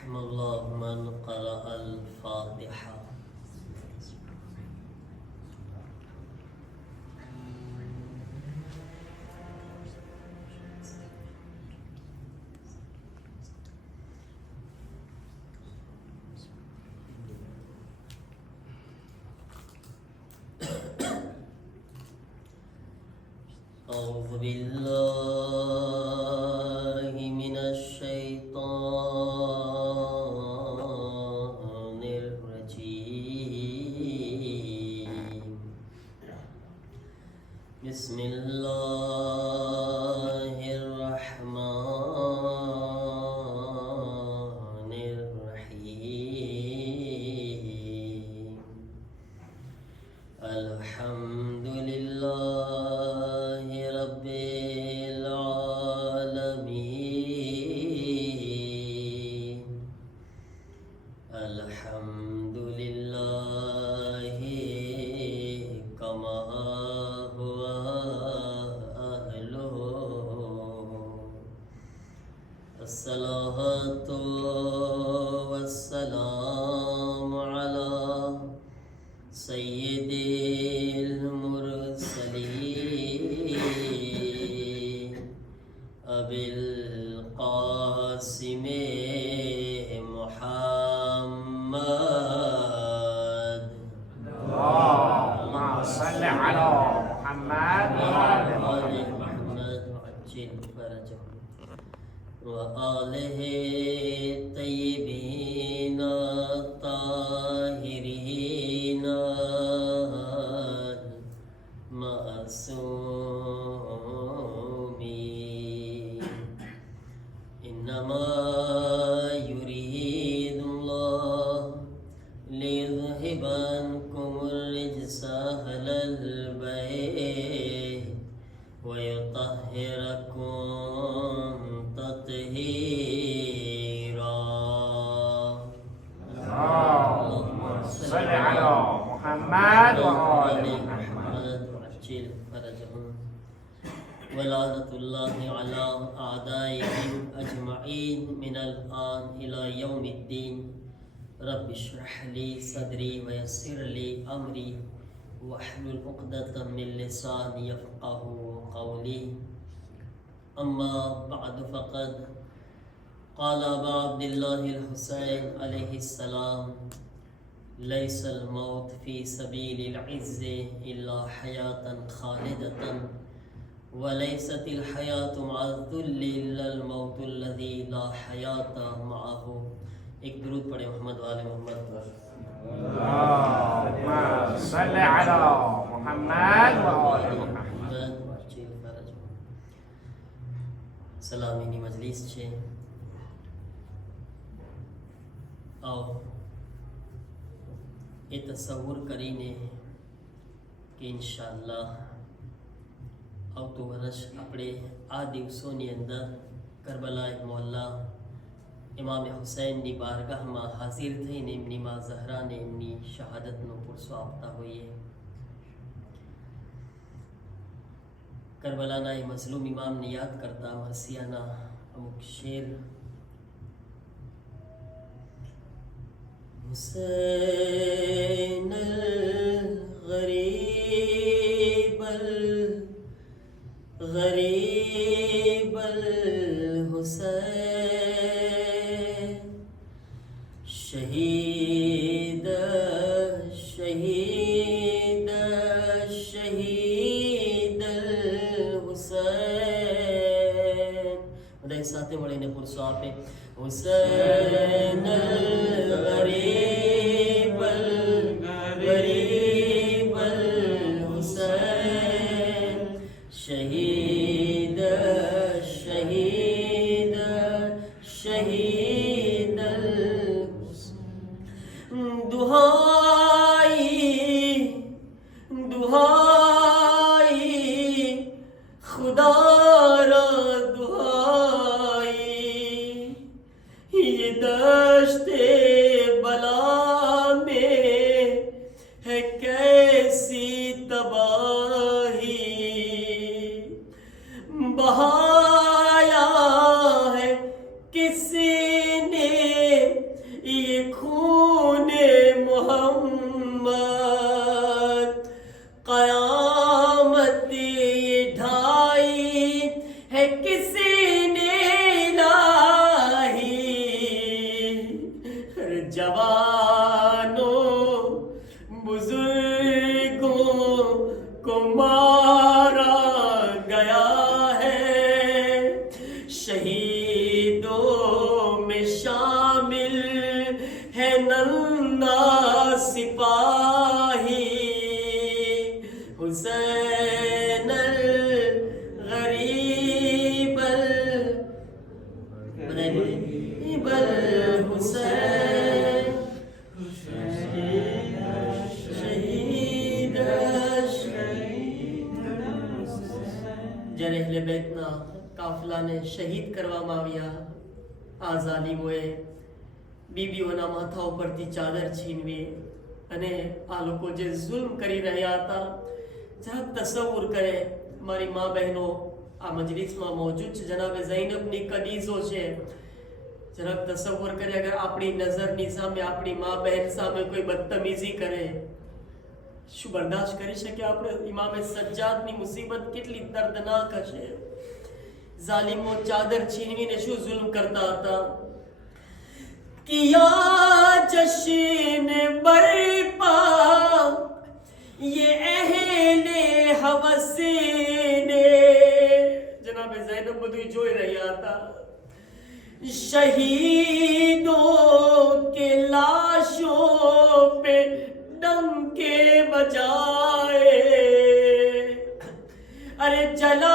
رحم الله من قرأ الفاتحة. أعوذ بالله من الشيطان الرجيم. بسم الله الرحمن الرحيم. الحمد لله رب العالمين. الحمد لله كما هو أهله. الصلاة والسلام على سيد المرسلين أبي القاسم محمد. اللهم صل على محمد وآل محمد وعجل فرجه وآله الطيبين الطاهرين المعصومين. إنما يريد الله ليذهب عنكم الرجس أهل البيت ويطهركم تطهيرا. اللهم صل على محمد وآل محمد وعجل فرجهم. ولعنة الله على أعدائهم أجمعين من الآن إلى يوم الدين. رب اشرح لي صدري ويسر لي أمري واحلل عقدة من لساني يفقه قولي. أما بعد فقد قال أبا عبد الله الحسين عليه السلام: ليس الموت في سبيل العز إلا حياة خالدة، وليست الحياة مع الذل إلا الموت الذي لا حياة معه. ایک درود پڑھے محمد وآل محمد. اللهم صل على محمد وآل محمد. સલામીની મજલિસ છે. આવો એ તસવ્વુર કરીને કે ઇન્શાઅલ્લાહ આવતું વર્ષ આપણે આ દિવસોની અંદર કરબલા મોહલ્લા ઇમામ હુસૈનની બારગાહમાં હાજર થઈને એમની મા ઝહરાને એમની શહાદતનો પુરસો આપતા હોઈએ. કરબલાના એ મઝલૂમ ઇમામને યાદ કરતા મરસિયાના અમુક શેર: حسین الغریب الغریب الحسین شہید شہید شہید الحسین. بڑے ساتھ بڑے نے پرسو آپ حسین الغریب الغریب الحسین شہید شہید شہید دہائی دہائی خدا را دہائی یہ دشت بلا میں ہے کیسی تباہی. بہایا ہے کسی نے شامل ہے ننھا سپاہی حسین الغریب الغریب الحسین شہید جયારે અહેલે બેતના કાફલાને શહીદ કરવામાં આવ્યા આ ઝાલિમોએ બીબીઓના માથા ઉપરથી ચાદર છીનવી અને આ લોકો જે જુલ્મ કરી રહ્યા હતા જરાક તસવ્વુર કરે મારી મા બહેનો આ મજલિસમાં મૌજૂદ છે જનાબે ઝૈનબની કદીજો છે જરાક તસવ્વુર કરે અગર આપણી નજરની સામે આપણી મા બહેન સામે કોઈ બદતમીજી કરે શું બરદાશ્ત કરી શકે આપણે ઇમામે સજ્જાદની મુસીબત કેટલી દર્દનાક હશે ઝાલિમો ચાદર છીનવીને શું જુલ્મ કરતા હતા किया जश्न बरपा ये अहले हवस ने जनाब ज़ैनब બધું જોઈ રહ્યા હતા शहीदों के लाशों पे डंके बजाए अरे जला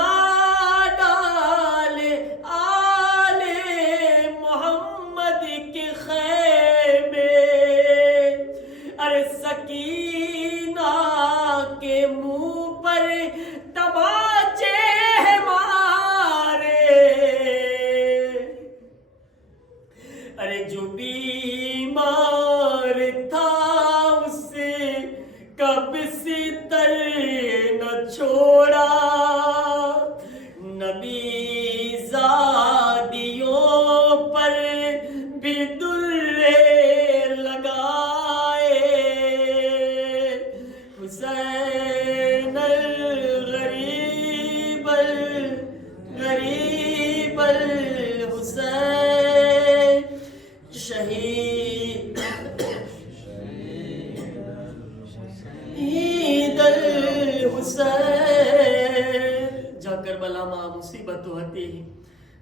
કરબલામાં મુસીબતો હતી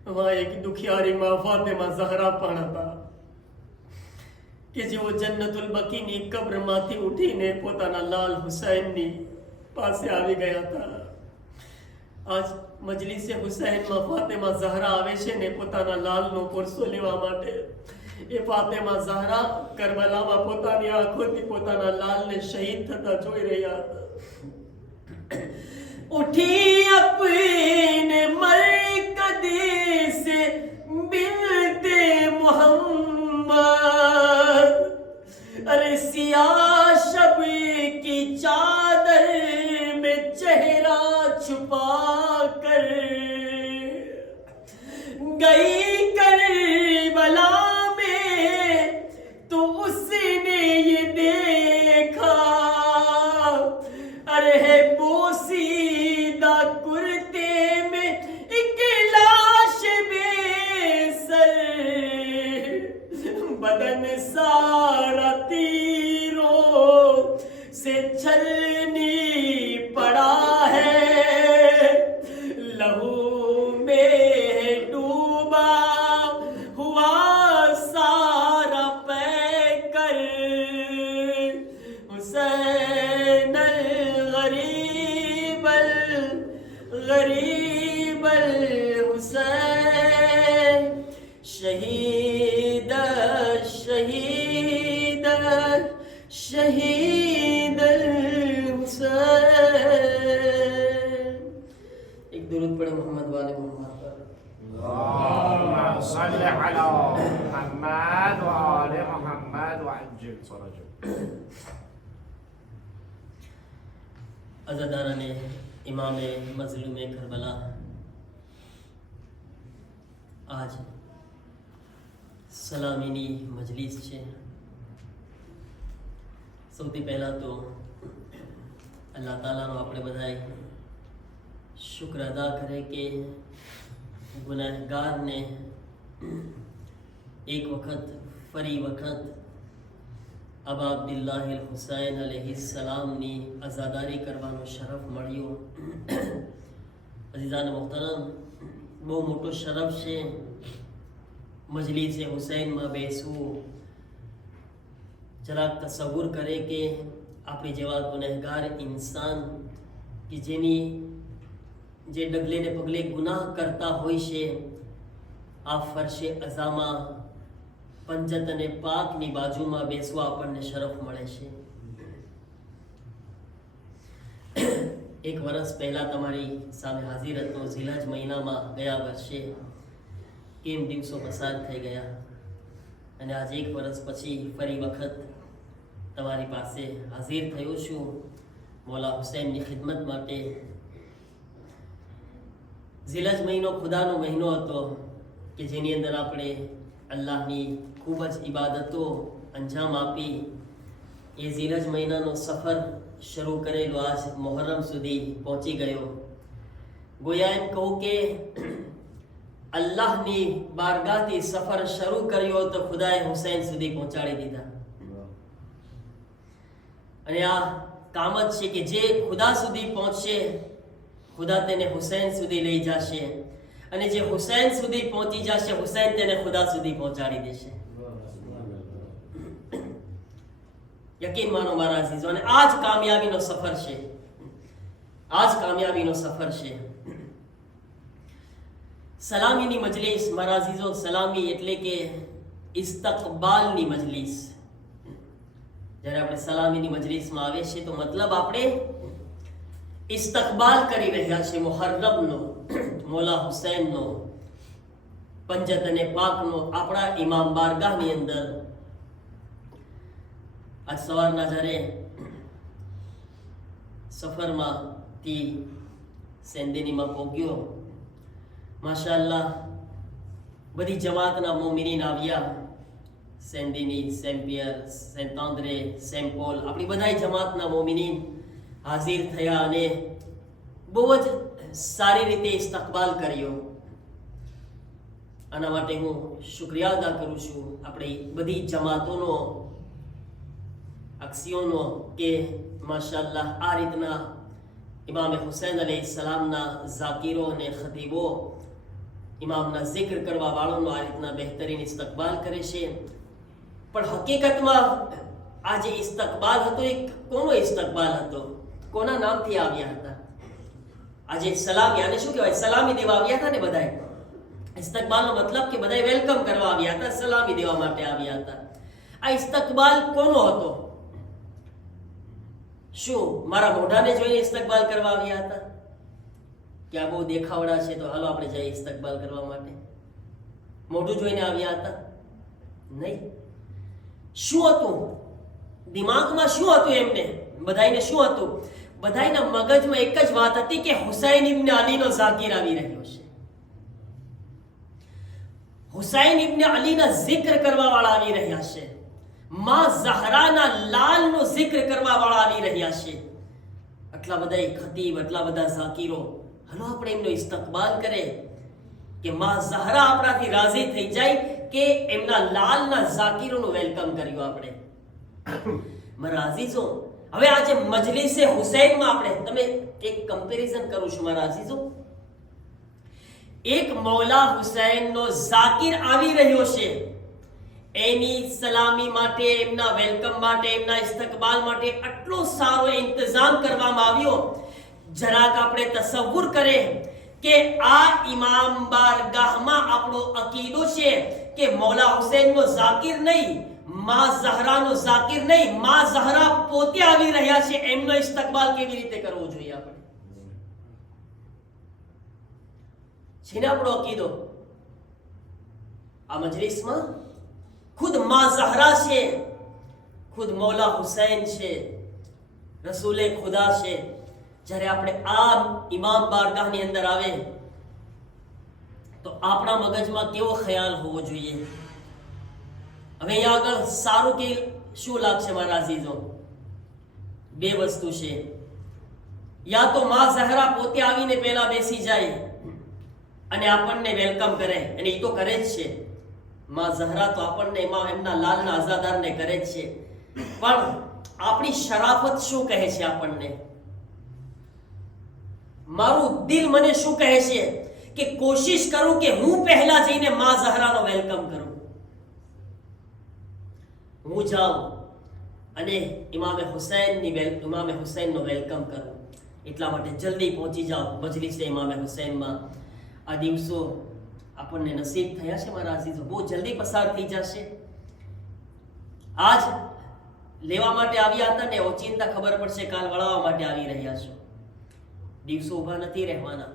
વહાં એક દુખિયારી માં ફાતિમા ઝહરા પણ હતા કે જેઓ જન્નતુલ બકીની કબ્રમાંથી ઉઠીને પોતાના લાલ હુસૈનની પાસે આવી ગયા હતા આજ મજલિસે હુસૈનમાં ફાતિમા ઝહરા આવે છે ને પોતાના લાલનો પરસો લેવા માટે એ ફાતિમા ઝહરા કરબલામાં પોતાની આંખોથી પોતાના લાલને શહીદ થતા જોઈ રહ્યા હતા उठी अपने मरकदे से बिनते मोहम्मद अरे सियाह शब की चादर में चेहरा छुपा कर गई करबला में तो उसने ये देखा अरे है बोसी कुर्ते में एक लाश बेसर बदन सारा तीरों से छलनी पड़ा है लहू में डूबा हुआ सारा पैकर हुसैन गरीब हुसैन शहीद शहीद शहीद हुसैन एक दुरूद पढ़े मोहम्मद वाले मोहम्मद पर اللهم صل على محمد وآل محمد وعجل فرجه અઝાદારાને ઇમામે મઝલૂમે કરબલા આજ સલામીની મજલિસ છે સૌથી પહેલાં તો અલ્લાહ તાલાનો આપણે બધાએ શુક્ર અદા કરે કે ગુનેહગારને એક વખત ફરી વખત અબા અબ્દુલ્લાહ હુસૈન અલૈહિસ્સલામની આઝાદારી કરવાનો શરફ મળ્યો અઝીઝાન મુહતરમ બહુ મોટો શરફ છે મજલિસે હુસૈનમાં બેસવું, જરાક તસવ્વુર કરે કે આપણી જેવા ગુનેહગાર ઇન્સાન કે જે ડગલે ને પગલે ગુનાહ કરતા હોય છે, આ ફરશે અઝામાં પંજત અને પાકની બાજુમાં બેસવા આપણને શરફ મળે છે. એક વર્ષ પહેલા તમારી સામે હાજર હતો. ઝિલહજ મહિનામાં ગયા વર્ષે કેમ દિવસો પસાર થઈ ગયા અને આજે એક વર્ષ પછી ફરી વખત તમારી પાસે હાજર થયો છું મૌલા હુસૈનની ખિદમત માટે. ઝિલહજ મહિનો ખુદાનો મહિનો હતો કે જેની અંદર આપણે અલ્લાહની ખૂબ જ ઇબાદતો અંજામ આપી એ ઝિલહજ મહિનાનો સફર શરૂ કરેલો આજ મુહર્રમ સુધી પહોંચી ગયો. ગોયા એમ કહું કે અલ્લાહની બારગાહથી સફર શરૂ કર્યો તો ખુદાએ હુસૈન સુધી પહોંચાડી દીધા. અને આ કામ જ છે કે જે ખુદા સુધી પહોંચશે ખુદા તેને હુસૈન સુધી લઈ જશે, અને જે હુસૈન સુધી પહોંચી જશે હુસૈન તેને ખુદા સુધી પહોંચાડી દેશે. યકીન માનો મારા અઝીઝો, અને આ જ કામયાબીનો સફર છે. આ જ કામયાબીનો સફર છે. સલામીની મજલિસ મારા અઝીઝો, સલામી એટલે કે ઇસ્તકબાલની મજલિસ. જ્યારે આપણે સલામીની મજલિસમાં આવે છે તો મતલબ આપણે ઇસ્તકબાલ કરી રહ્યા છે મુહર્રમનો, મૌલા હુસૈનનો, પંજત અને પાકનો, આપણા ઇમામ બારગાહની અંદર. આજ સવારના જ્યારે સફરમાંથી સેન્દેનીમાં પહોંચ્યો, માશાઅલ્લાહ બધી જમાતના મોમિનીન આવ્યા. સેન્દેની, સેમ્પિયર, સેન્ટ આંદ્રે, સેન્ટ પોલ, આપણી બધાય જમાતના મોમિનીન હાજર થયા અને બહુ જ સારી રીતે ઇસ્તકબાલ કર્યો. આના માટે હું શુક્રિયા અદા કરું છું આપણી બધી જમાતોનો, અક્ષીઓનો કે માશાઅલ્લાહ આ રીતના ઇમામ હુસૈન અલૈહિસ્સલામના ઝાકીરો અને ખતીબો, ઇમામના zikr કરવા વાળોનો આ રીતના બહેતરીન ઇસ્તકબાલ કરે છે. પણ હકીકતમાં આ જે ઇસ્તકબાલ હતો એ કોનો ઇસ્તકબાલ હતો? કોના નામથી આવ્યા હતા? આજે સલામી, આને શું કહેવાય? સલામી દેવા આવ્યા હતા ને બધાય. ઇસ્તકબાલનો મતલબ કે બધાય વેલકમ કરવા આવ્યા હતા, સલામી દેવા માટે આવ્યા હતા. આ ઇસ્તકબાલ કોનો હતો? શું મારા મોઢાને જોઈને ઇસ્તકબાલ કરવા આવ્યા હતા કે આ બહુ દેખાવડા છે તો હાલો આપણે જઈએ ઇસ્તકબાલ કરવા માટે? મોઢું જોઈને આવ્યા હતા? નહીં. શું હતું દિમાગમાં? શું હતું એમને બધાઈને? શું હતું બધાયના મગજમાં? એક જ વાત હતી કે હુસૈન ઇબ્ન અલીનો ઝાકીર આવી રહ્યો છે, હુસૈન ઇબ્ન અલીના zikr કરવા વાળા આવી રહ્યા છે, માં ઝહરાના લાલનો zikr કરવા વાળા આવી રહ્યા છે. આટલા બધા ખતીબ, આટલા બધા ઝાકીરો, હાલો આપણે એમનો ઇસ્તકબાલ કરે કે માં ઝહરા આપણાથી રાજી થઈ જાય કે એમના લાલના ઝાકીરોનું વેલકમ કર્યું આપણે. મારા અઝીઝો, હવે આજે મજલિસે હુસૈનમાં આપણે, તમે એક કમ્પેરિઝન કરું છું મારા અઝીઝો. એક મૌલા હુસૈનનો ઝાકીર આવી રહ્યો છે, એની સલામી માટે, એમના વેલકમ માટે, એમના ઇસ્તકબાલ માટે આટલો સારો ઇંતજામ કરવામાં આવ્યો. જરાક આપણે તસવ્વુર કરે કે આ ઇમામ બારગાહમાં આપણો અકીદો છે કે મૌલા હુસૈનનો ઝાકીર નહીં, માં ઝહરાનો ઝાકીર નહીં, માં ઝહરા પોતે આવી રહ્યા છે, એમનો ઇસ્તકબાલ કેવી રીતે કરવો જોઈએ આપણે? છે ને આપણો અકીદો? આ મજલિસમાં ખુદ માં ઝહરા છે, ખુદ મૌલા હુસૈન છે, રસૂલે ખુદા છે. જ્યારે આપણે આ ઇમામ બારગાહની અંદર આવે તો આપણા મગજમાં કેવો ખ્યાલ હોવો જોઈએ? હવે અહીંયા આગળ સારું કે શું લાગશે મારા અઝીઝો? બે વસ્તુ છે. યા તો માં ઝહરા પોતે આવીને પહેલા બેસી જાય અને આપણને વેલકમ કરે, અને એ તો કરે જ છે. માં ઝહરા તો આપણને એમના લાલના અઝાદારને કરે જ છે. પણ આપણી શરાફત શું કહે છે આપણને? મારું દિલ મને શું કહે છે કે કોશિશ કરું કે હું પહેલા જઈને માં ઝહરાનો વેલકમ કરું. હું જાઉં અને ઇમામે હુસૈનનો વેલકમ કરું, એટલા માટે જલ્દી પહોંચી જાઓ મજલિસે ઇમામે હુસૈનમાં. આ દિવસો આપણને નસીબ થયા છે મારા અઝીઝો, બહુ જલ્દી પસાર થઈ જશે. આજ લેવા માટે આવ્યા હતા ને ઓચિંતા ખબર પડશે કાલ વળાવવા માટે આવી રહ્યા છો. દિવસો ઊભા નથી રહેવાના.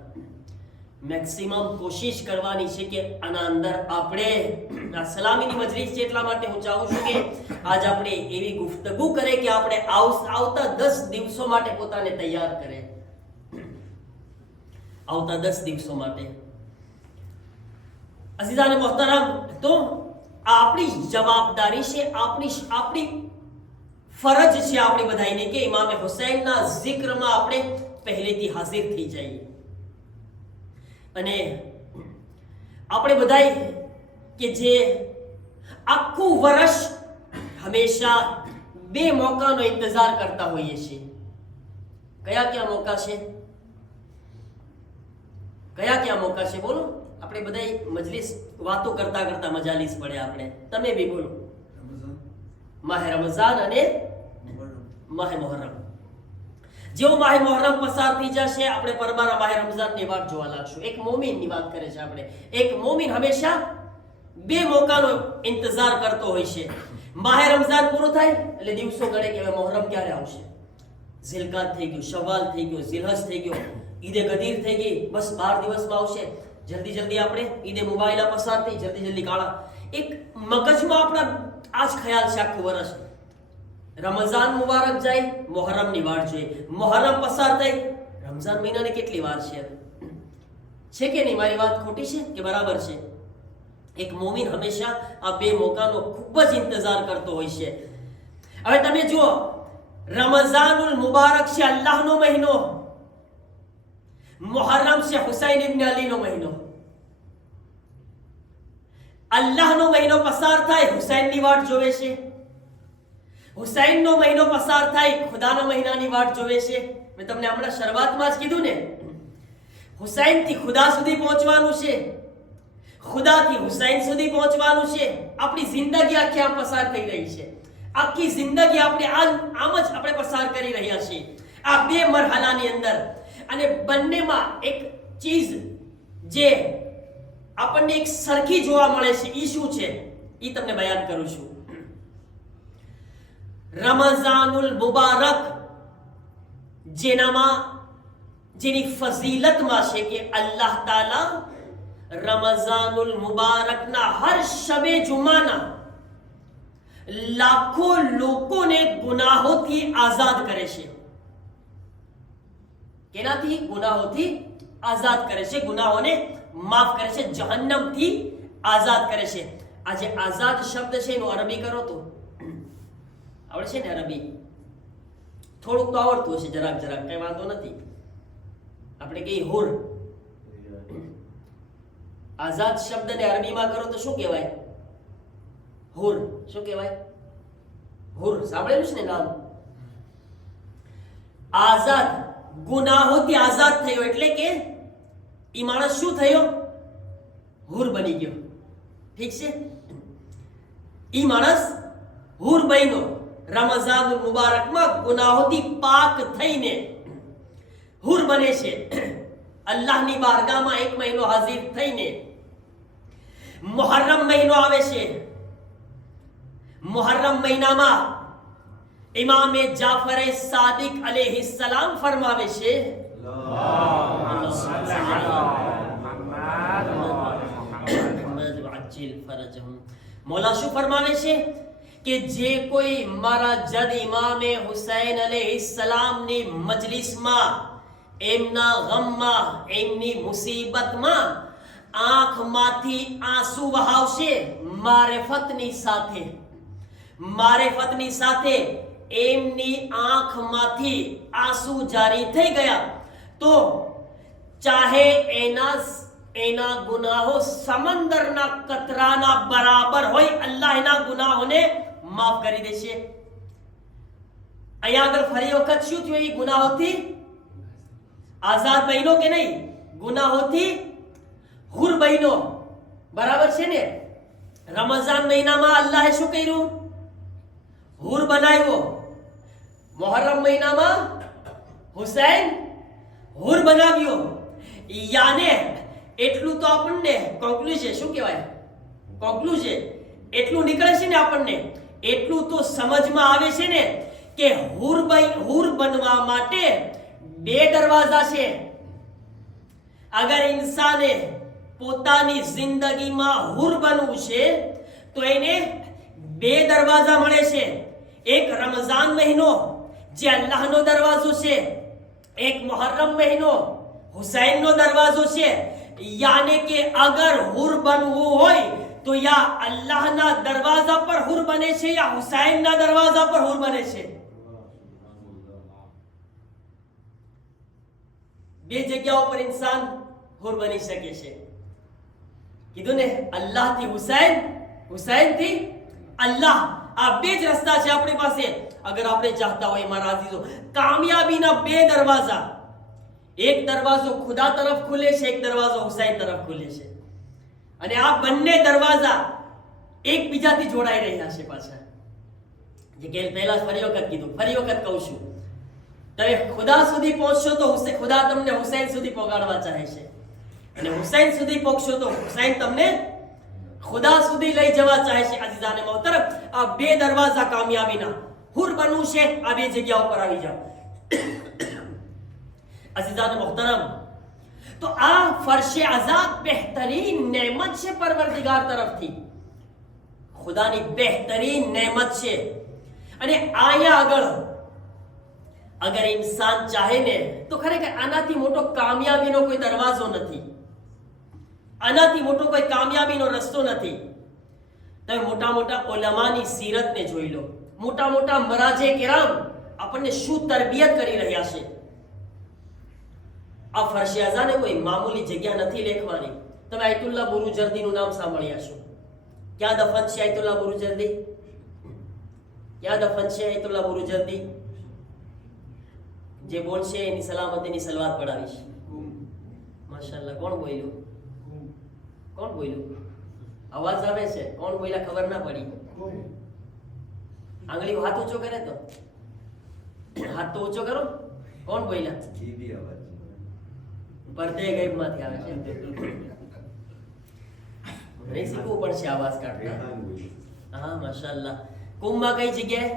મેક્સિમમ કોશિશ કરવાની છે કે આના અંદર આપણે આ સલામીની મજલિસ છે, એટલા માટે હું ચાહું છું કે આજ આપણે એવી ગુફ્તગુ કરે કે આપણે આવતા 10 દિવસો માટે પોતાને તૈયાર કરે. આવતા 10 દિવસો માટે અઝીઝાને મોહતરમ, તો આપણી જવાબદારી છે, આપણી ફરજ છે આપણી બધાને કે ઇમામે હુસૈનના જિક્રમાં આપણે પહેલેથી હાજર થઈ જઈએ. અને આપણે બધાય કે જે આખું વર્ષ હંમેશા 2 મોકાનો ઇંતજાર કરતા હોઈએ છીએ. કયા મોકા છે? કયા મોકા છે બોલો? આપણે બધાય મજલિસ વાતો કરતા કરતા મજાલીસ પડે. આપણે તમે બી બોલો. માહે રમઝાન અને માહે મુહર્રમ. જેવો માહે મુહર્રમ પસાર થઈ જશે આપણે પરમારા માહે રમઝાનની વાત જોવા લાગશું. એક મોમિનની વાત કરે છે આપણે. એક મોમિન હંમેશા 2 મોકાનો ઇંતજાર કરતો હોય છે. માહે રમઝાન પૂરો થાય એટલે દિવસો ગણે કે હવે મુહર્રમ ક્યારે આવશે. ઝિલકાત થઈ ગયું, શવ્વાલ થઈ ગયો, ઝિલહજ થઈ ગયો, ઈદે ગદીર થઈ ગઈ, બસ 12 દિવસમાં આવશે. જલ્દી આપણે ઈદે મુબાઈલા પસાર થઈ, જલ્દી કાળા. એક મગજમાં આપણા આજ ખ્યાલ છે આખું વર્ષ. રમઝાન મુબારક જાય, મુહર્રમની વાર જોઈએ. મુહર્રમ પસાર થાય, રમઝાન મહિનાની કેટલી વાર છે કે નહીં? મારી વાત ખોટી છે કે બરાબર છે? એક મોમિન હંમેશા આ 2 મોકાનો ખૂબ જ ઇંતજાર કરતો હોય છે. હવે તમે જુઓ, રમઝાનુલ મુબારક છે અલ્લાહનો મહિનો, મુહર્રમ છે હુસૈન ઇબ્ન અલીનો મહિનો. અલ્લાહનો મહિનો પસાર થાય, હુસૈનની વાટ જોવે છે. હુસૈનનો મહિનો પસાર થાય, ખુદાના મહિનાની વાટ જોવે છે. મેં તમને હમણાં શરૂઆતમાં જ કીધું ને, હુસૈનથી ખુદા સુધી પહોંચવાનું છે, ખુદાથી હુસૈન સુધી પહોંચવાનું છે. આપણી જિંદગી આખી આમ પસાર થઈ રહી છે. આખી જિંદગી આપણે આમ જ આપણે પસાર કરી રહ્યા છીએ આ 2 મરહલાની અંદર. અને બંનેમાં એક ચીજ જે આપણને એક સરખી જોવા મળે છે, એ શું છે એ તમને બયાન કરું છું. રમઝાનુલ મુબારક જેની ફઝીલતમાં છે કે અલ્લાહ તાલા રમઝાનુલ મુબારકના હર શબે જુમાના લાખો લોકોને ગુનાહોથી આઝાદ કરે છે. કેનાથી? ગુનાહોથી આઝાદ કરે છે, ગુનાહોને માફ કરે છે, જહન્નમથી આઝાદ કરે છે. આ જે આઝાદ શબ્દ છે એનો અરબી કરો તો આવડે છે ને? અરબી થોડુંક તો આવડતું હશે, જરાક કઈ વાંધો નથી. આપણે કહીએ હુર. આઝાદ શબ્દને અરબીમાં કરો તો શું કહેવાય? હુર. શું કહેવાય? હુર. સાંભળેલું છે ને નામ? આઝાદ, ગુનાહોથી આઝાદ થયો એટલે કે ઈ માણસ શું થયો? હુર બની ગયો. ઠીક છે? ઈ માણસ હુર બન્યો. રમઝાનુલ મુબારકમાં ગુનાહોથી પાક થઈને હુર બને છે. અલ્લાહની બારગાહમાં 1 મહિનો હાજર થઈને મુહર્રમ મહિનો આવે છે. મુહર્રમ મહિનામાં ઇમામે જાફર સાદિક અલૈહિસ્સલામ ફરમાવે છે, મોલા શું ફરમાવે છે કે જે કોઈ મારા જદ ઇમામે હુસૈન અલૈહિસ્સલામની મજલિસમાં, એમના ગમમાં, એમની મુસીબતમાં આંખમાંથી આંસુ વહાવશે મારેફતની સાથે એમની આંખમાંથી આંસુ જારી થઈ ગયા તો ચાહે એના ગુનાહો સમંદરના કતરાના બરાબર હોય, અલ્લાહ એના ગુનાહોને માફ કરી દેશે. અહીંયા આગળ ફરી વખત શું થયું? એ ગુનાહોથી આઝાદ બહેનો કે નહીં? ગુનાહોથી હુર બહેનો. બરાબર છે ને? રમઝાન મહિનામાં અલ્લાહે શું કર્યું? હુર બનાવ્યો. મુહર્રમ મહિનામાં હુસૈન હુર બનાવ્યો. યાને એટલું તો આપણને કોન્ક્લુઝન શું કહેવાય, કોન્ક્લુઝન એટલું નીકળે છે ને, આપણને એટલું તો સમજમાં આવે છે ને કે હુર બનવા માટે બે દરવાજા છે. અગર ઇન્સાને પોતાની જિંદગીમાં હુર બનવું છે તો એને બે દરવાજા મળે છે. એક રમઝાન મહિનો જે અલ્લાહનો દરવાજો છે, એક મુહર્રમ મહિનો હુસૈનનો દરવાજો છે. યાને કે અગર હુર બનવું હોય તો યા અલ્લાહના દરવાજા પર હુર બને છે યા હુસૈનના દરવાજા પર હુર બને છે. બે જગ્યાઓ પર ઇન્સાન હુર બની શકે છે. કીધું ને, અલ્લાહ થી હુસૈન, હુસૈન થી અલ્લાહ. આ બે જ રસ્તા છે આપણી પાસે. અગર આપણે ચાહતા હોય મારા અઝીઝો, કામયાબીના બે દરવાજા. એક દરવાજો ખુદા તરફ ખુલે છે, એક દરવાજો હુસૈન તરફ ખુલે છે. અને આ બંને દરવાજા એકબીજાથી જોડાઈ રહ્યા છે. પાછા જે કે પહેલા ફરી વખત કીધું, ફરી વખત કહું છું, તમે ખુદા સુધી પહોંચશો તો ખુદા તમને હુસૈન સુધી પહોંચાડવા ચાહે છે, અને હુસૈન સુધી પહોંચશો તો હુસૈન તમને ખુદા સુધી લઈ જવા ચાહે છે. અઝીઝાને મોહતરમ, આ બે દરવાજા કામયાબીના, હુર બનવું છે, આ બે જગ્યા ઉપર આવી જાઓ. અઝીઝાને મોહતરમ, તો આ ફરશે આઝાદ બહેતરીન નેમત છે પરવરદિગાર તરફથી, ખુદાની બહેતરીન નેમત છે. અને આયા આગળ અગર ઇન્સાન ચાહે ને તો ખરેખર આનાથી મોટો કામયાબીનો કોઈ દરવાજો નથી, આનાથી મોટો કોઈ કામયાબીનો રસ્તો નથી. તમે મોટા મોટા ઉલમાની સીરતને જોઈ લો, મોટા મોટા મરાજે કિરામ આપણને શું તરબિયત કરી રહ્યા છે. આ ફરશે આઝાને કોઈ મામૂલી જગ્યા નથી લેખવાની. તમે આયતુલ્લાહ બુરુજર્દીનું નામ સાંભળ્યા છો. ક્યાં દફન છે આયતુલ્લાહ બુરુજર્દી? ક્યાં દફન છે આયતુલ્લાહ બુરુજર્દી? જે બોલશે એની સલામતીની સલવાત પડાવીશ. માશાઅલ્લાહ. કોણ બોલ્યું? કોણ બોલ્યું? અવાજ આવે છે. કોણ બોલ્યા ખબર ના પડી. આંગળી હાથ ઊંચો કરે તો હાથ તો ઊંચો કરો. કોણ બોલ્યા? પડદે ગૈબમાંથી આવે છે. નહીં શીખવું પડશે અવાજ કાઢતા. હા માશાઅલ્લાહ. કુંભમાં કઈ જગ્યાએ?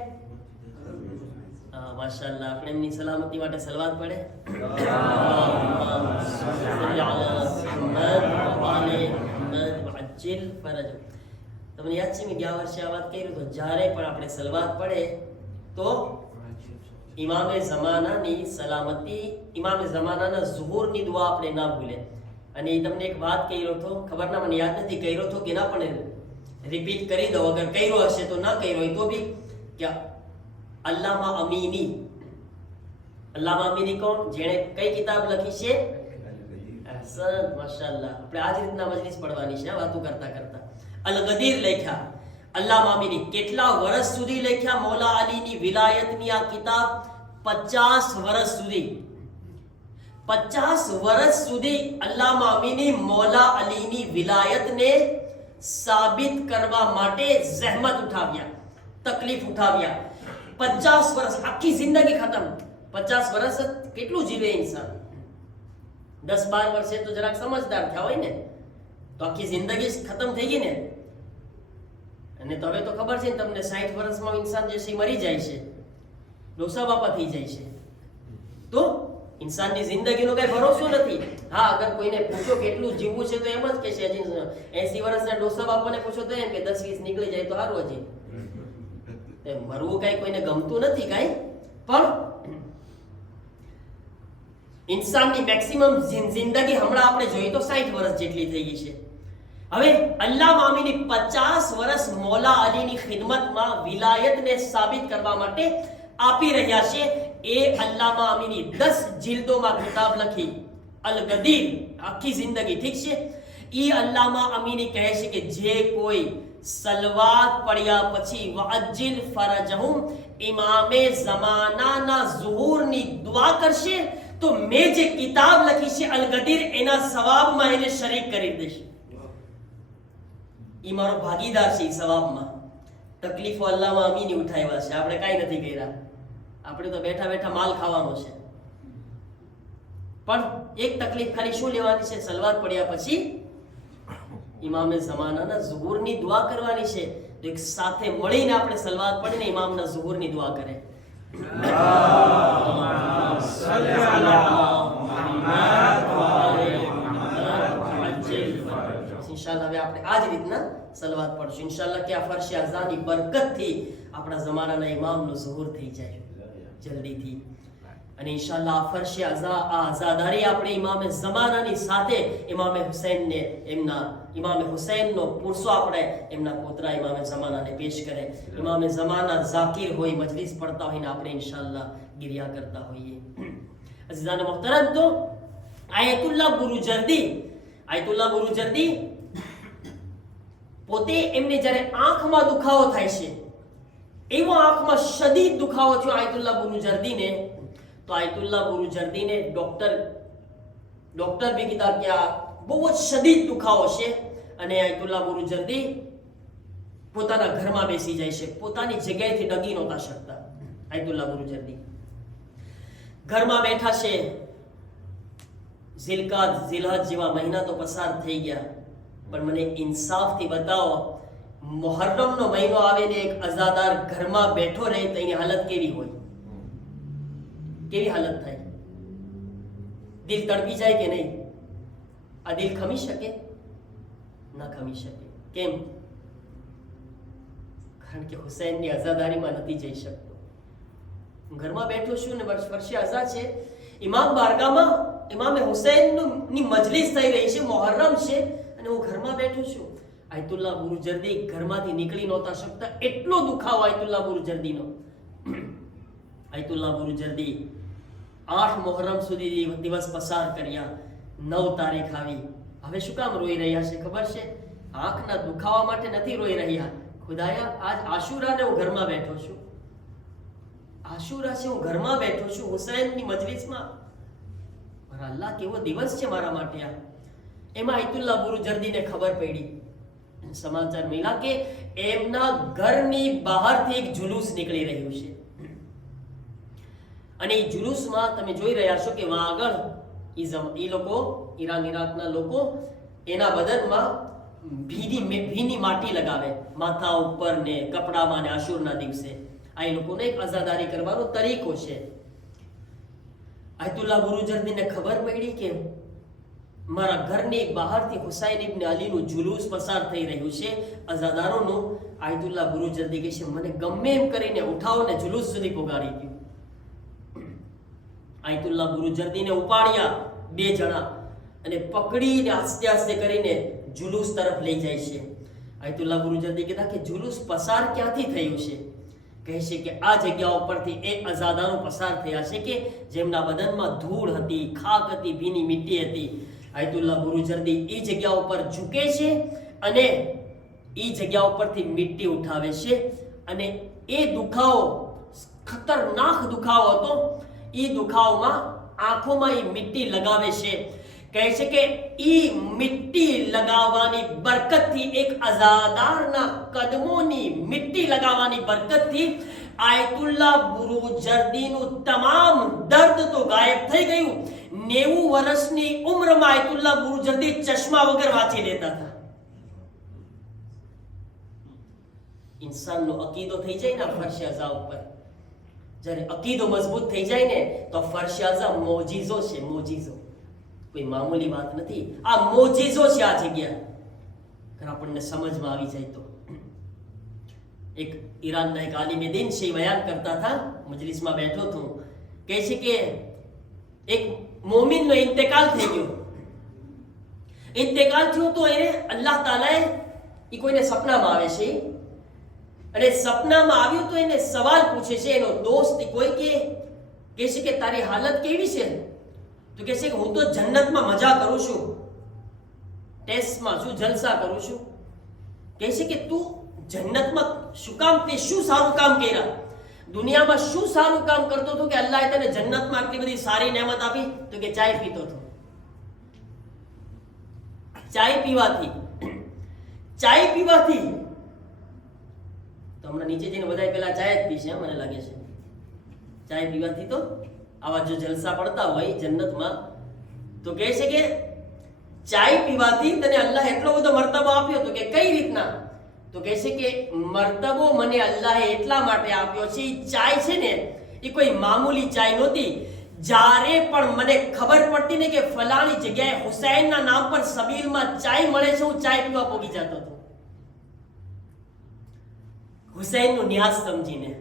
माशाअल्लाह આપણે એમની સલામતી માટે સલવાત પડે. તમને યાદ છે મેં ગયા વર્ષે આ વાત કરી તો જ્યારે પણ આપણે સલવાત પડે તો ઇમામે ઝમાનાની સલામતી, ઇમામે ઝમાનાના ઝુહુરની દુઆ આપણે ના ભૂલે. અને એ તમને એક વાત કર્યો હતો, ખબર ના મને યાદ નથી કર્યો હતો કે ના, પણ રિપીટ કરી દો. અગર કર્યો હશે તો ના કર્યો હોય તો બી કે અલ્લામા અમીની. અલ્લામા અમીની કોણ? જેણે કઈ કિતાબ લખી છે? અહસન, માશાઅલ્લાહ. આપણે આ જ રીતના મજલિસ પડવાની છે વાતો કરતા કરતા. અલ ગદીર લખ્યા અલ્લામા અમીની. કેટલા વર્ષ સુધી લખ્યા? મૌલા અલીની વિલાયતની આ કિતાબ 50 વર્ષ સુધી, 50 વર્ષ સુધી અલ્લામા અમીની મૌલા અલીની વિલાયતને સાબિત કરવા માટે જહેમત ઉઠાવ્યા, તકલીફ ઉઠાવ્યા. 50 વર્ષ, આખી જિંદગી ખતમ. 50 વર્ષ કેટલું જીવે ઇન્સાન? 10-12 વર્ષે તો જરાક સમજદાર થયા હોય ને, તો આખી જિંદગી ખતમ થઈ ગઈ ને. અને તો હવે તો ખબર છે ને તમને, 60 વર્ષમાં ઇન્સાન જે છે મરી જાય છે, ડોસા બાપા થઈ જાય છે. તો ઇન્સાનની જિંદગીનો કઈ ભરોસો નથી. હા, અગર કોઈને પૂછો કેટલું જીવવું છે તો એમ જ કે છે હજી 80 વર્ષના ડોસા બાપાને પૂછો તો એમ કે 10-20 નીકળી જાય તો સારું. હજી મરવું કઈ કોઈને ગમતું નથી કઈ, પણ ઇન્સાનની મેક્સિમમ જિંદગી હમણાં આપણે જોઈએ તો 60 વર્ષ જેટલી થઈ ગઈ છે. હવે અલ્લામા અમીની 50 વર્ષ મૌલા અલીની ખિદમતમાં વિલાયતને સાબિત કરવા માટે આપી રહ્યા છે. એ અલ્લામા અમીની 10 જિલ્દોમાં કિતાબ લખી અલ ગદીર, આખી જિંદગી. ઠીક છે. એ અલ્લામા અમીની કહે છે કે જે કોઈ સલવાત પડ્યા પછી વઅજિલ ફરજહુમ, ઇમામે ઝમાનાના ઝુહુરની દુઆ કરશે તો મેં જે કિતાબ લખી છે અલ ગદીર એના સવાબમાં એને શરીક કરી દેશે. ઈ મારો ભાગીદાર છે ઈ સવાબમાં. તકલીફો અલ્લાહમાં અમીની ઉઠાવ્યા છે, આપણે કાંઈ નથી કર્યા, આપણે તો બેઠા બેઠા માલ ખાવાનો છે. પણ એક તકલીફ ખાલી શું લેવાની છે? સલવાત પડ્યા પછી ઇમામે ઝમાનાના ઝુહુરની દુઆ કરવાની છે. તો એક સાથે મળીને આપણે સલવાત પડીને ઇમામના ઝુહુરની દુઆ કરે. ઇન્શાઅલ્લાહ હવે આપણે આ જ રીતના સલવાત પડશું ઇન્શાઅલ્લાહ કે આ ફરશે અઝાની બરકતથી આપણા ઝમાનાના ઇમામનો ઝુહુર થઈ જાય જલ્દીથી. અને ઇન્શાઅલ્લાહ આ ફરશે આ આઝાદારી આપણે ઇમામે ઝમાનાની સાથે ઇમામે હુસૈનને ઇમામે હુસૈનનો પુરસો આપણે એમના પુત્રા ઇમામે ઝમાનાને પેશ કરે. ઇમામે ઝમાના ઝાકિર હોય, મજલિસ પડતા હોય ને આપણે ઇન્શાઅલ્લાહ ગિરિયા કરતા હોઈએ. અઝીઝાન મુહતરમ, તો આયતુલ્લાહ બુરુજર્દી પોતે એમને જ્યારે આંખમાં દુખાવો થાય છે, એવો આંખમાં શદીદ દુખાવો થયો આયતુલ્લાહ બુરુજર્દીને, તો આયતુલ્લાહ બુરુજર્દીને ડોક્ટર બી કીધા કે આ બહુ જ શદીદ દુખાવો છે. અને આયતુલ્લાહ બુરુજર્દી પોતાના ઘરમાં બેસી જાય છે, પોતાની જગ્યાએથી ડગી નહોતા શકતા. આયતુલ્લાહ બુરુજર્દી ઘરમાં બેઠા છે. ઝિલકાદ ઝિલહજ જેવા મહિના તો પસાર થઈ ગયા, પણ મને ઇન્સાફથી બતાવો, મુહર્રમનો મહિનો આવે ને એક અઝાદાર ઘરમાં બેઠો રહે તો એની હાલત કેવી હોય? કેવી હાલત થાય? દિલ તડપી જાય કે નહીં? આ દિલ ખમી શકે? ના ખમી શકે. કેમ? કારણ કે હુસૈનની અઝાદારીમાં નથી જઈ શકતો. ઘરમાં બેઠો છું ને વર્ષે અઝા છે, ઇમામ બારગામાં ઇમામે હુસૈનની મજલિસ થઈ રહી છે, મુહર્રમ છે, અને હું ઘરમાં બેઠો છું. આયતુલ્લાહ બુરુજર્દી ઘરમાંથી નીકળી નહોતા શકતા, એટલો દુખાવો આયતુલ્લાહ બુરુજર્દીનો. આયતુલ્લાહ બુરુજર્દી 8 મુહર્રમ સુધી દિવસ પસાર કર્યા. 9 તારીખ આવી. હવે શું કામ રોઈ રહ્યા છે ખબર છે? આંખના દુખાવા માટે નથી રોઈ રહ્યા. ખુદાયા, આજ આશુરાને હું ઘરમાં બેઠો છું. આશુરા છે, હું ઘરમાં બેઠો છું હુસૈનની મજલિસમાં. મારા અલ્લાહ, કેવો દિવસ છે મારા માટે આ. એમાં આયતુલ્લાહ બુરુજર્દીને ખબર પડી, સમાચાર મળ્યા કે એમના ઘરની બહારથી એક જુલુસ નીકળી રહ્યું છે. અને એ જુલુસમાં તમે જોઈ રહ્યા છો કે વહાં આગળ એ લોકો ઈરાકના લોકો એના બદનમાં ભીની માટી લગાવે માથા ઉપર ને કપડામાં ને આશુરના દિવસે. આ એ લોકોને એક અઝાદારી કરવાનો તરીકો છે. આયતુલ્લાહ બુરુજર્દીને ખબર પડી કે મારા ઘરની બહારથી હુસૈન ઇબ્ન અલીનું જુલુસ પસાર થઈ રહ્યું છે, અઝાદારોનું. આયતુલ્લાહ બુરુજર્દી કહે છે, મને ગમે એમ કરીને ઉઠાવો ને જુલુસ સુધી પોગાડી દો. આયતુલ્લાહ બુરુજર્દીને ઉપાડ્યા 2 જણા અને પકડીને આસ્તે આસ્તે કરીને જુલુસ તરફ લઈ જાય છે. આયતુલ્લાહ બુરુજર્દી કહેતા કે જુલુસ પસાર ક્યાંથી થયું છે? કહે છે કે આ જગ્યા ઉપરથી એ અઝાદારો પસાર થયા છે કે જેમના બદનમાં ધૂળ હતી, ખાક હતી, ભીની મીઠી હતી. આયતુલ્લાહ બુરુજર્દી એ જગ્યા ઉપર ઝૂકે છે અને એ જગ્યા ઉપરથી મીઠી ઉઠાવે છે. અને એ દુખાવો ખતરનાક દુખાવો હતો. એ દુખાવામાં આંખોમાં એ મીઠી લગાવે છે. કહે છે કે એ મીઠી લગાવવાની બરકતથી, એક અઝાદારના કદમોની મીઠી લગાવવાની બરકતથી આયતુલ્લાહ બુરુજર્દીનું તમામ દર્દ તો ગાયબ થઈ ગયું. 90 વર્ષની ઉંમરમાં આયતુલ્લાહ બુરુજર્દી ચશ્મા વગર વાંચી લેતા હતા. ઇન્સાનનો અકીદો થઈ જાય ને ફરશે અઝા ઉપર, જ્યારે અકીદો મજબૂત થઈ જાય ને તો ફરશે અઝા મોજીઝો છે. મોજીઝો કોઈ મામૂલી વાત નથી. આ મોજીઝો છે આ જગ્યા. આપણને સમજમાં આવી જાય તો. એક ઈરાનના એક આલિમે દીન છે, બયાન કરતા હતા, મજલિસમાં બેઠો હતો. કહે છે કે એક મોમિનનો ઇન્તેકાલ થઈ ગયો. ઇન્તેકાલ થયો તો એને અલ્લાહ તાલાએ કોઈને સપનામાં આવે છે, અને સપનામાં આવ્યું તો એને સવાલ પૂછે છે એનો દોસ્ત કોઈ કે કહે છે કે તારી હાલત કેવી છે? તો કહે છે કે હું તો જન્નતમાં મજા કરું છું, ટેસ્ટમાં છું, જલસા કરું છું. કહે છે કે તું જન્નતમાં શું કામ, તે શું સારું કામ કર્યા? દુનિયામાં શું સારું કામ કરતો હતો કે અલ્લાહે તને જન્નતમાં આટલી બધી સારી નેમત આપી? તો કે ચાય પીતો હતો. ચાય પીવાથી તો હમણાં નીચે જઈને બધા પેલા ચાય જ પીશે, મને લાગે છે. ચાય પીવાથી તો આવા જો જલસા પડતા હોય જન્નતમાં, તો કહે છે કે ચાય પીવાથી તને અલ્લાહ એટલો બધો મર્તબો આપ્યો. તો કે કઈ રીતના? તો કહે છે કે મર્તબો મને અલ્લાહે એટલા માટે આપ્યો છે, એ ચાય છે ને એ કોઈ મામૂલી ચાય નહોતી. જ્યારે પણ મને ખબર પડતી ને કે ફલાણી જગ્યાએ હુસૈનના નામ પર સબીલમાં ચાય મળે છે, હું ચાય પીવા પોગી જતો હતો. હુસૈનનું ન્યાસ સમજીને,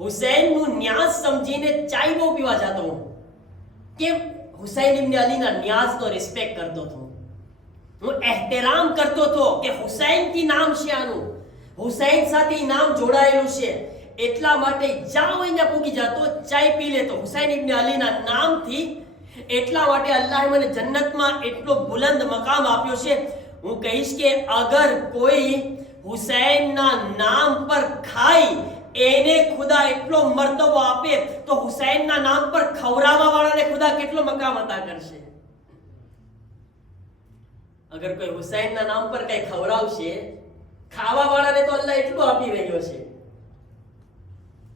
હુસૈનનું ન્યાસ સમજીને ચાય બહુ પીવા જતો હું. કેમ? હુસૈન ઇબ્ન અલીના ન્યાસનો રિસ્પેક્ટ કરતો હતો, હું એહતરામ કરતો હતો કે હુસૈનથી નામ છે આનું, હુસૈન સાથે નામ જોડાયેલું છે, એટલા માટે જ્યાં હોય ત્યાં પૂગી જતો, ચાય પી લેતો હુસૈન ઇબ્ન અલીના નામથી. એટલા માટે અલ્લાહે મને જન્નતમાં એટલો બુલંદ મકામ આપ્યો છે. હું કહીશ કે અગર કોઈ હુસૈનના નામ પર ખાય, એને ખુદા એટલો મર્તબો આપે, તો હુસૈનના નામ પર ખવડાવવા વાળાને ખુદા કેટલો મકામ અતા કરશે. અગર કોઈ હુસૈનના નામ પર કઈ ખવડાવશે, ખાવા વાળાને તો અલ્લાહ એટલું આપી રહ્યો છે.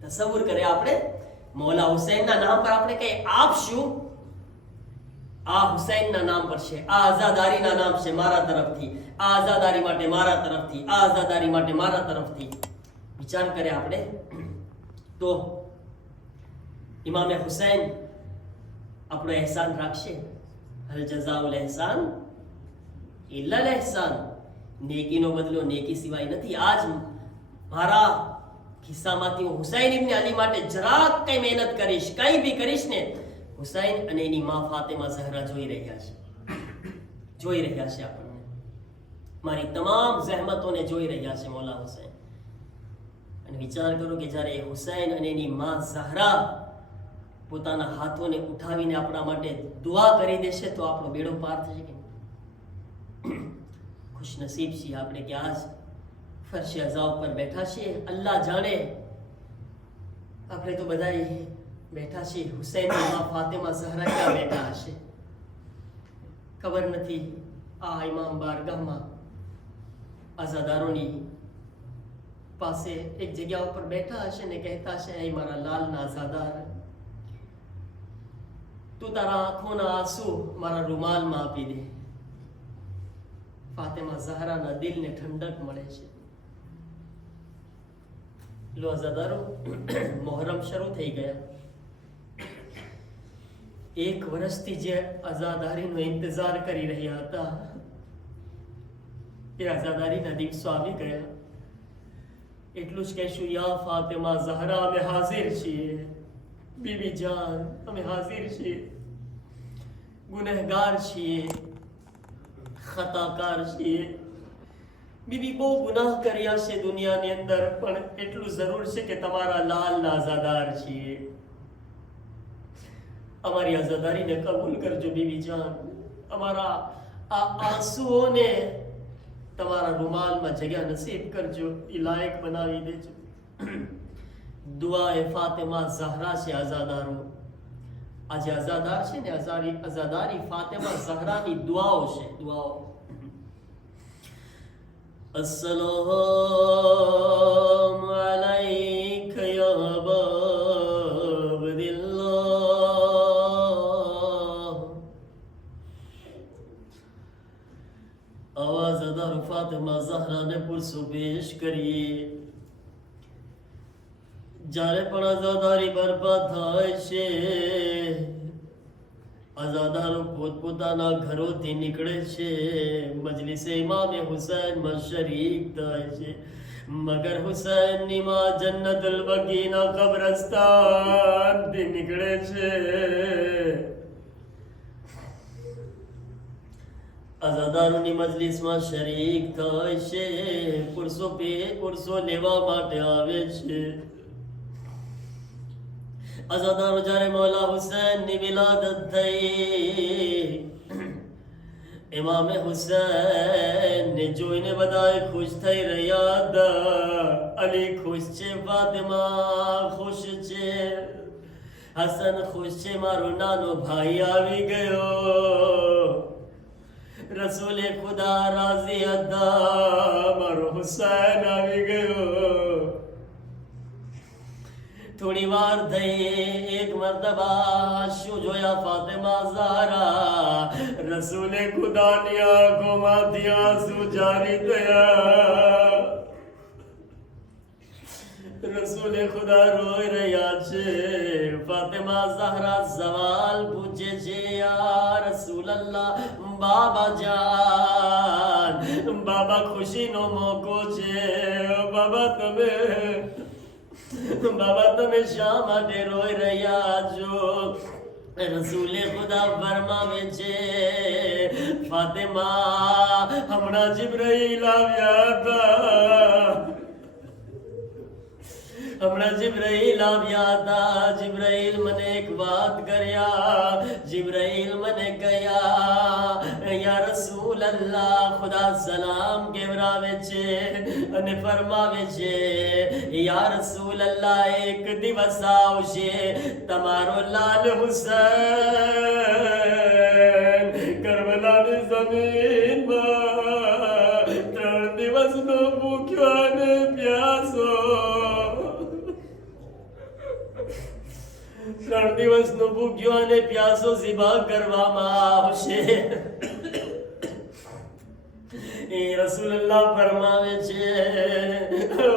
તસવ્વુર કરે આપણે, મૌલા હુસૈનના નામ પર આપણે કઈ આપશું, આ હુસૈનના નામ પર છે, આ આઝાદારીના નામ છે મારા તરફથી, આ આઝાદારી માટે મારા તરફથી, આ આઝાદારી માટે મારા તરફથી. વિચાર કરે આપણે તો ઇમામે હુસૈન આપણો એહસાન રાખશે. હલ જઝાઉલ એહસાન ઇલ્લા અલ એહસાન. નેકીનો બદલો નેકી સિવાય નથી. આજ મારા ખિસ્સામાંથી હું હુસૈન ઇબ્ન અલી માટે જરાક કઈ મહેનત કરીશ, કઈ બી કરીશ ને, હુસૈન અને એની માં ફાતિમા ઝહરા જોઈ રહ્યા છે, જોઈ રહ્યા છે આપણને, મારી તમામ જહેમતોને જોઈ રહ્યા છે મૌલા હુસૈન. અને વિચાર કરો કે જ્યારે હુસૈન અને એની માં ઝહરા પોતાના હાથોને ઉઠાવીને આપણા માટે દુઆ કરી દેશે, તો આપણો બેડો પાર થશે કે ખુશનસીબ છીએ આપણે કે આજ ફરશે અઝા ઉપર બેઠા છીએ. અલ્લાહ જાણે, આપણે તો બધા બેઠા છીએ, હુસૈનની માં ફાતિમા ઝહરા ક્યાં બેઠા હશે ખબર નથી. આ ઇમામ બારગાહમાં આઝાદારોની પાસે એક જગ્યા ઉપર બેઠા હશે ને કહેતા હશે, એ મારા લાલના આઝાદાર, તું તારા આંખોના આંસુ મારા રૂમાલમાં આપી દે. ફાતિમા ઝહરાના દિલને ઠંડક મળે છે. લો આઝાદારો, મોહરમ શરૂ થઈ ગયા. એક વર્ષથી જે આઝાદારીનો ઇંતજાર કરી રહ્યા હતા, એ આઝાદારીના દિવસો આવી ગયા. એટલું જ કહેશું, યા ફાતિમા ઝહરા, અમે હાજર છીએ. બીબી જાન, અમે હાજર છીએ. ગુનેહગાર છીએ, ખતાકાર છીએ. બીબી બહુ ગુનાહ કર્યા છે દુનિયાની અંદર, પણ એટલું જરૂર છે કે તમારા લાલના આઝાદાર છીએ. અમારી આઝાદારીને કબૂલ કરજો બીબી જાન. અમારા આ આંસુઓને તમારા રૂમાલમાં જગ્યા નસીબ કરજો, એ લાયક બનાવી દેજો. દુઆએ ફાતિમા ઝહરા છે આઝાદારો. આજે આઝાદાર છે ને, આઝાદારી ફાતિમા ઝહરાની દુઆઓ છે, દુઆઓ. अस्सलाम अलैका या अबा अब्दिल्लाह. आवाज़दार फातिमा ज़हरा ने पुरसो पेश करिए. જ્યારે પણ આઝાદારી બરબાદ થાય છે, આઝાદારો પોતપોતાના ઘરોથી નીકળે છે, મજલિસે ઇમામે હુસૈનમાં શરીક થાય છે, મગર હુસૈનની માં જન્નતુલ બકીના કબ્રસ્તાનથી નીકળે છે. આઝાદારોની મજલિસમાં શરીક થાય છે, પુરસો લેવા માટે આવે છે. આઝાદારો જ્યારે મૌલા હુસૈનની વિલાદત થઈ, ઇમામે હુસૈનને જોઈને બધાએ ખુશ થઈ રહ્યા હતા. અલી ખુશ છે, ફાતિમા ખુશ છે, હસન ખુશ છે, મારો નાનો ભાઈ આવી ગયો. રસૂલે ખુદા રાજી હતા, મારો હુસૈન આવી ગયો. થોડી વાર થઈ એક મર્તબા શું જોયા ફાતિમા ઝહરા રસૂલે ખુદાની આંખોમાંથી આંસુ જારી થયા રસૂલે ખુદા રોઈ રહ્યા છે ફાતિમા ઝહરા સવાલ પૂછે છે યા રસૂલલ્લાહ બાબા જાન બાબા ખુશીનો મોકો છે બાબા તમે શા માટે રોઈ રહ્યા છો રસૂલે ખુદા ફરમાવે છે ફાતિમા હમણાં જિબ્રાઈલ આવ્યા હતા જિબ્રાઈલ મને એક વાત કર્યા જિબ્રાઈલ મને કહ્યા યા રસૂલ અલ્લાહ ખુદા સલામ કેવરાવે છે અને ફરમાવે છે યા રસૂલ અલ્લાહ એક દિવસ આવશે તમારો લાલ હુસૈન કરબલાની જમીનમાં 3 દિવસનો ભૂખ્યો અને પ્યાસો 3 દિવસનો ભૂખ્યો અને પ્યાસો ઝિબા કરવામાં આવશે એ રસૂલુલ્લાહ ફરમાવે છે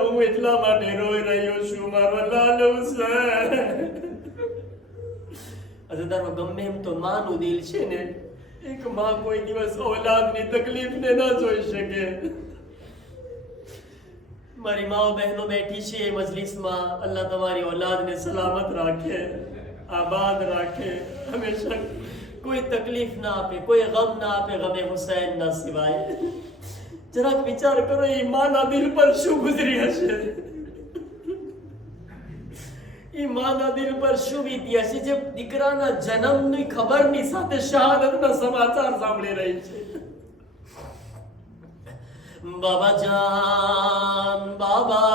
હું એટલા માટે રોઈ રહ્યો છું મારો લાલ હુસૈન અઝદારો ગમે એમ તો માનું દિલ છે ને એક માં કોઈ દિવસ ઔલાદની તકલીફને ન જોઈ શકે મારી માઓ બહેનો બેઠી છે મજલિસમાં અલ્લાહ તમારી ઔલાદને સલામત રાખે આબાદ રાખે હંમેશા કોઈ તકલીફ ના આપે કોઈ ગમ ના આપે ગમે હુસૈન ના સિવાય જરાક વિચાર કરો એ માના દિલ પર શું ગુજરી હશે એ માના દિલ પર શું વીતી હશે જે દીકરાના જન્મની ખબરની સાથે શહાદતના સમાચાર સાંભળી રહી છે બાબા જાન બાબા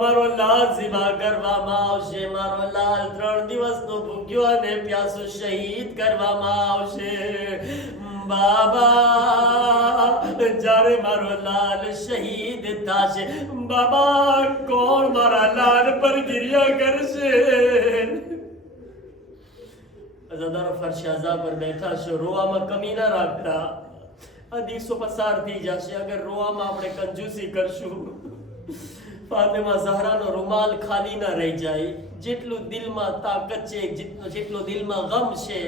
મારો લાલ ઝિબા કરવામાં આવશે મારો લાલ 3 દિવસનો ભૂખ્યો અને પ્યાસો શહીદ કરવામાં આવશે બાબા જ્યારે મારો લાલ શહીદ થશે બાબા કોણ મારા લાલ પર ગિરિયા કરશે અઝાદારો ફરશ આઝા પર બેઠા છો રોવામાં કમી ના રાખતા આ દિવસો પસાર થઈ જશે અગર રોવામાં આપણે કંજૂસી કરશું ફાતિમા ઝહરાનો રૂમાલ ખાલી ના રહી જાય જેટલું દિલમાં તાકાત છે જેટલો દિલમાં ગમ છે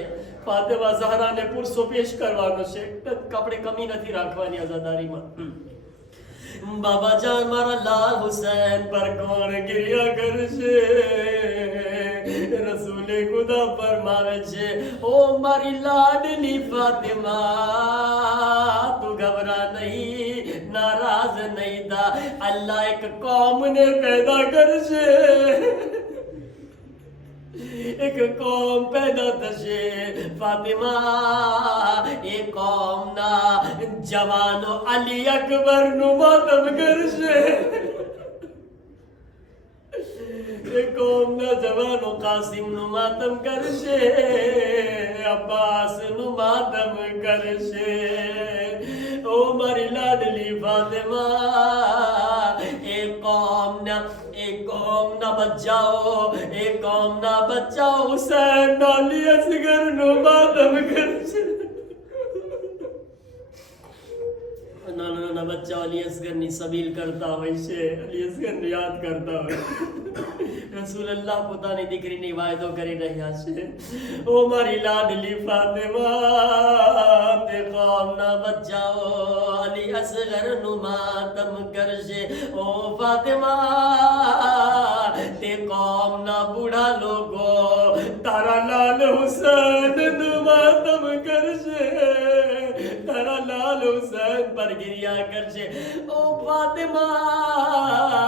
ફાતિમા ઝહરાને પુરસો પેશ કરવાનો છે આપણે કમી નથી રાખવાની આઝાદારીમાં બાબા જાન મારા લાલ હુસૈન પર કોણ ગિરિયા કરશે રસૂલે ખુદા ફરમાવે છે ઓ મારી લાડલી ફાતિમા તું ઘબરા નહીં નારાજ નહીં થા અલ્લાહ એક કોમને પેદા કરશે એક કોમ પેદા થશે ફાતિમા એ કોમના જવાનો અલી અકબર નું માતમ કરશે એ કોમના જવાનો કાસિમ નું માતમ કરશે અબ્બાસ નું માતમ કરશે ઓ મારી લાડલી ફાતિમા એ કોમના બચ્ચાઓ હુસૈન અલી અસગર નું માતમ કરશે નાના બચ્ચાઓ અલી અસગર ની સબીલ કરતા હોય છે અલી અસગર ને યાદ કરતા હોય રસૂલુલ્લાહ પોતાની દીકરીની વાયદો કરી રહ્યા છે ઓ મારી લાડલી ફાતિમા તે કોમના બચ્ચાઓ અલી અસગર નું માતમ કરશે ઓ ફાતિમા તે કોમના બુઢા લોકો તારા લાલ હુસૈન નું માતમ કરશે તારા લાલ હુસૈન પર ગિરિયા કરશે ઓ ફાતિમા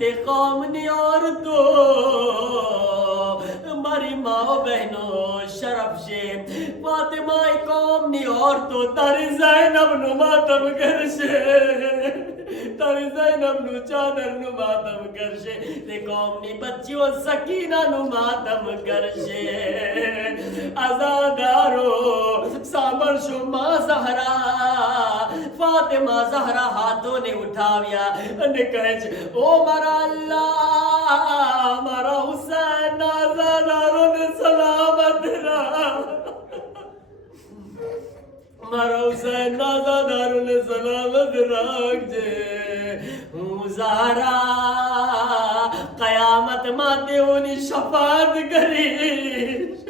તે કોમની औरतो મારી માઓ બહેનો શરફ છે ફાતિમા એ કોમની औरतो તારી ઝૈનબ નું માતમ કરશે તારી ઝૈનબ નું ચાદર નું માતમ કરશે તે કોમની બચ્ચીઓ સકીના નું માતમ કરશે આઝાદારો સાંભળશો માં ઝહરા ફાતિમા ઝહરા હાથોને ઉઠાવ્યા અને કહે છે, ઓ મારા અલ્લાહ, મારા હુસૈન નાઝાદારોને સલામત રાખ, મારા હુસૈન નાઝાદારોને સલામત રાખજે. હું ઝહરા કયામતમાં તેઓની શફાત કરીશ,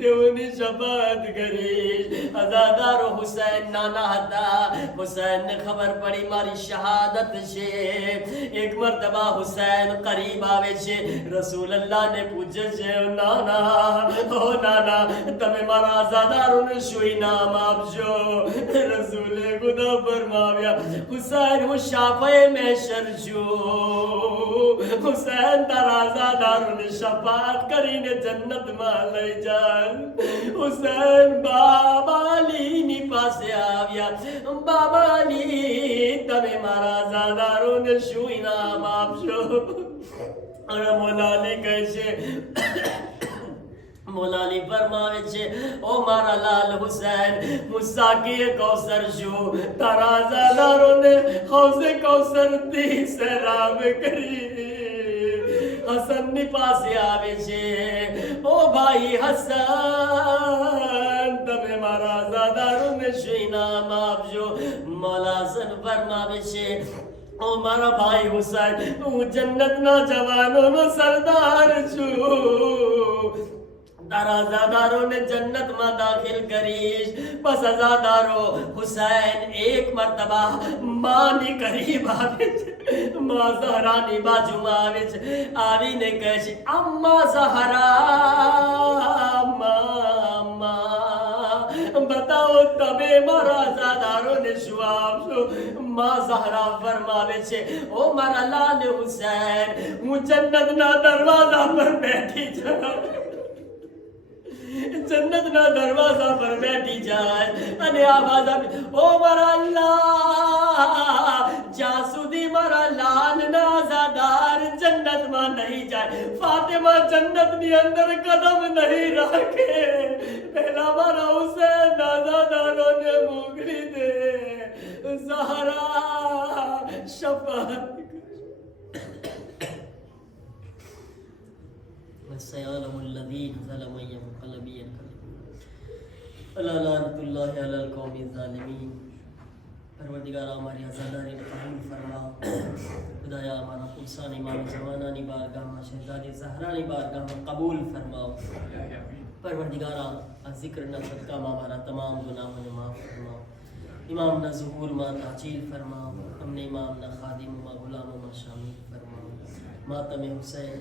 તેઓની શફાત કરીશ. અઝાદારો હુસૈન નાના હતા. હુસૈનને ખબર પડી મારી શહાદત છે. એક મરતબા હુસૈન કરીબ આવે છે, રસૂલલ્લાહને પૂછે છે, નાના, ઓ નાના, તમે મારા અઝાદારોને શું ઇનામ આપશો? રસૂલે ખુદા ફરમાવ્યા, હુસૈન, હું શાફે મહેશર છું. હુસૈન તારા અઝાદારોને શફાત કરીને જન્નતમાં લઈ જાય. હુસૈન બાબા અલીની પાસે આવ્યા. બાબા અલી, તમે મારા અઝાદારોને શું ઇનામ આપશો? અને મોલા અલી કહે છે, મોલા અલી ફરમાવે છે, ઓ મારા લાલ હુસૈન, હું સાકીએ કૌસર છું. તારા અઝાદારોને હૌઝે કૌસરથી સરાબ કરી. હસનની પાસે આવે છે, ઓ ભાઈ હસન, તમે મારા અઝાદારોને શું ઇનામ આપજો? મોલા હસન ફરમાવે છે, ઓ મારા ભાઈ હુસૈન, હું જન્નતના જવાનોનો સરદાર છું. તારા અઝાદારોને જન્નતમાં દાખિલ કરીશ. બસ અઝાદારો હુસૈન એક મરતબા માની કરીબ આવે છે, મા ઝહરાની બાજુમાં આવે છે. આવીને કહે છે, અમ્મા ઝહરા, બતાવો તમે મારા અઝાદારોને શું આપશો? મા ઝહરા ફરમાવે છે, ઓ મારા લાલ હુસૈન, હું જન્નતના દરવાજા પર બેઠી છું. જન્નતના દરવાજા પર બેઠી જાય અને આવાજ આપે, ઓ મારા અલ્લાહ, જ્યાં સુધી મારા લાલના અઝાદાર જન્નતમાં નહીં જાય, ફાતિમા જન્નતની અંદર કદમ નહીં રાખે, પહેલા મારા હુસૈન અઝાદારોને મોકલી દે. ઝહરા શફાત وسيعلم الذين ظلموا أي منقلب ينقلبون ألا لعنة الله على القوم الظالمين. پروردگار ہماری آزاداری قبول فرما. خدایا ہمارا پرسان امام زمانانی بارگاہ میں شہزادی زہرانی بارگاہ میں قبول فرماؤ. پروردگارا ذکر نہ صدقہ ہمارا تمام گناہوں نے معاف فرماؤ. امام نہ ظہور ماں تعجیل فرماؤ. ہم نے امام نہ خادم ماں غلاموں میں شامل فرماؤ. ماتم حسین